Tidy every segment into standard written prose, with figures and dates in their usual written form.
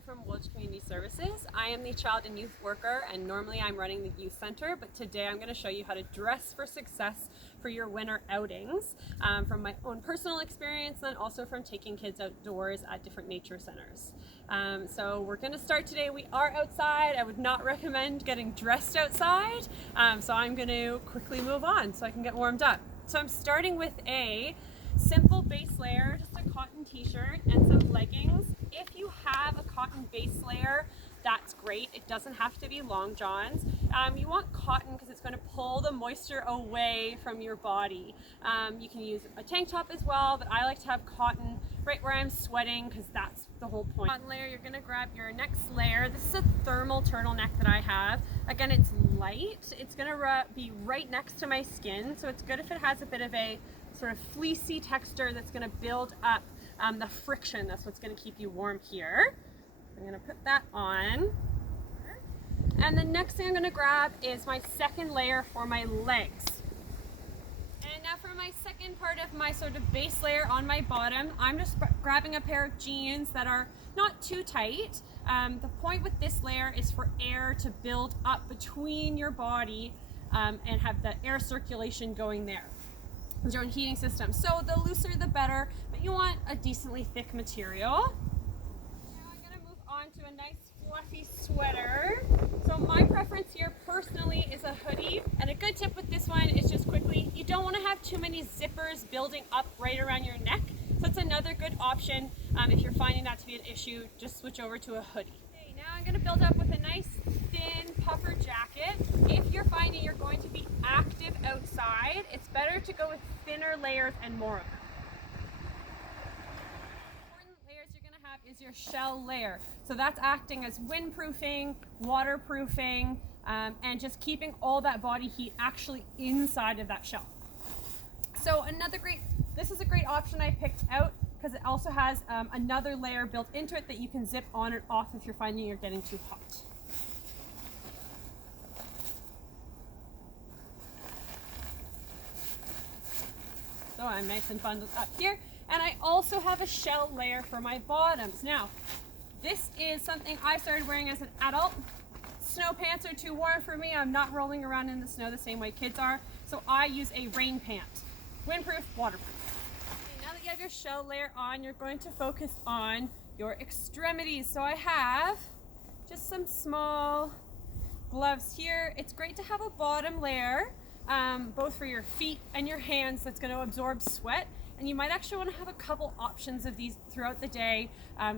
Jocelyn from Woolwich Community Services. I am the child and youth worker, and normally I'm running the youth center, but today I'm going to show you how to dress for success for your winter outings from my own personal experience and also from taking kids outdoors at different nature centers. So we're going to start today. We are outside. I would not recommend getting dressed outside, so I'm going to quickly move on so I can get warmed up. So I'm starting with a simple base layer, just a cotton t-shirt and some leggings. If you have a cotton base layer, that's great. It doesn't have to be long johns. You want cotton because it's going to pull the moisture away from your body. You can use a tank top as well, but I like to have cotton right where I'm sweating because that's the whole point. Cotton layer, you're going to grab your next layer. This is a thermal turtleneck that I have. Again, it's light. It's going to be right next to my skin, so it's good if it has a bit of a sort of fleecy texture that's going to build up the friction. That's what's going to keep you warm here. I'm going to put that on. And the next thing I'm going to grab is my second layer for my legs. And now for my second part of my sort of base layer on my bottom, I'm just grabbing a pair of jeans that are not too tight. The point with this layer is for air to build up between your body and have the air circulation going there. Your own heating system. So the looser the better, but you want a decently thick material. Now I'm going to move on to a nice fluffy sweater. So my preference here personally is a hoodie, and a good tip with this one is just quickly, you don't want to have too many zippers building up right around your neck. So it's another good option. If you're finding that to be an issue, just switch over to a hoodie. Okay, now I'm going to build up with a nice thin puffer jacket. If you're finding you're going to be active outside, it's better to go with thinner layers and more of them. Important layers you're going to have is your shell layer. So that's acting as windproofing, waterproofing, and just keeping all that body heat actually inside of that shell. So this is a great option I picked out because it also has another layer built into it that you can zip on and off if you're finding you're getting too hot. So I'm nice and bundled up here. And I also have a shell layer for my bottoms. Now, this is something I started wearing as an adult. Snow pants are too warm for me. I'm not rolling around in the snow the same way kids are. So I use a rain pant. Windproof, waterproof. Okay, now that you have your shell layer on, you're going to focus on your extremities. So I have just some small gloves here. It's great to have a bottom layer. Both for your feet and your hands, that's going to absorb sweat, and you might actually want to have a couple options of these throughout the day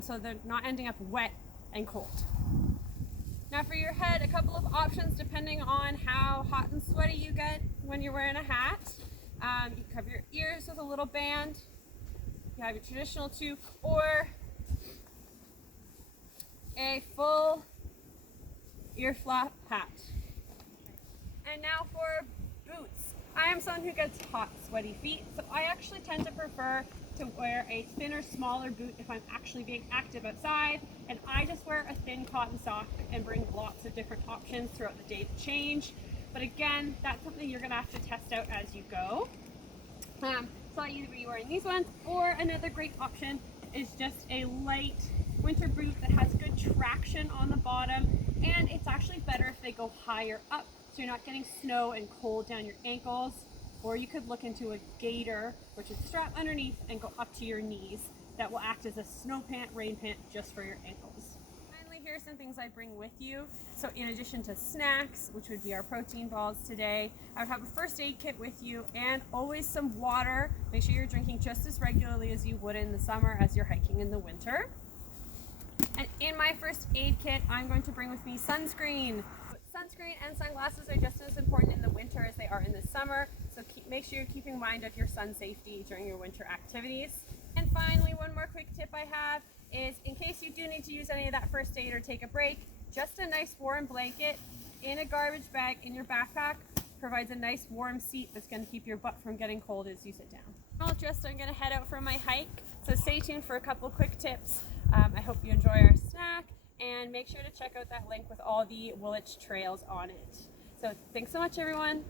so they're not ending up wet and cold. Now for your head, a couple of options depending on how hot and sweaty you get when you're wearing a hat. You cover your ears with a little band, you have your traditional toque, or a full ear flap hat. And now for boots. I am someone who gets hot, sweaty feet, so I actually tend to prefer to wear a thinner, smaller boot if I'm actually being active outside, and I just wear a thin cotton sock and bring lots of different options throughout the day to change. But again, that's something you're going to have to test out as you go. So I either be wearing these ones, or another great option is just a light winter boot that has good traction on the bottom, and it's actually better if they go higher up, so you're not getting snow and cold down your ankles. Or you could look into a gaiter, which is strapped underneath and go up to your knees. That will act as a snow pant, rain pant, just for your ankles. Finally, here are some things I bring with you. So in addition to snacks, which would be our protein balls today, I would have a first aid kit with you and always some water. Make sure you're drinking just as regularly as you would in the summer as you're hiking in the winter. And in my first aid kit, I'm going to bring with me sunscreen. Sunscreen and sunglasses are just as important in the winter as they are in the summer, so make sure you're keeping mind of your sun safety during your winter activities. And finally, one more quick tip I have is in case you do need to use any of that first aid or take a break, just a nice warm blanket in a garbage bag in your backpack provides a nice warm seat that's going to keep your butt from getting cold as you sit down. All dressed, I'm going to head out for my hike, so stay tuned for a couple quick tips. I hope you enjoy our snack. And make sure to check out that link with all the Woolwich trails on it. So thanks so much, everyone.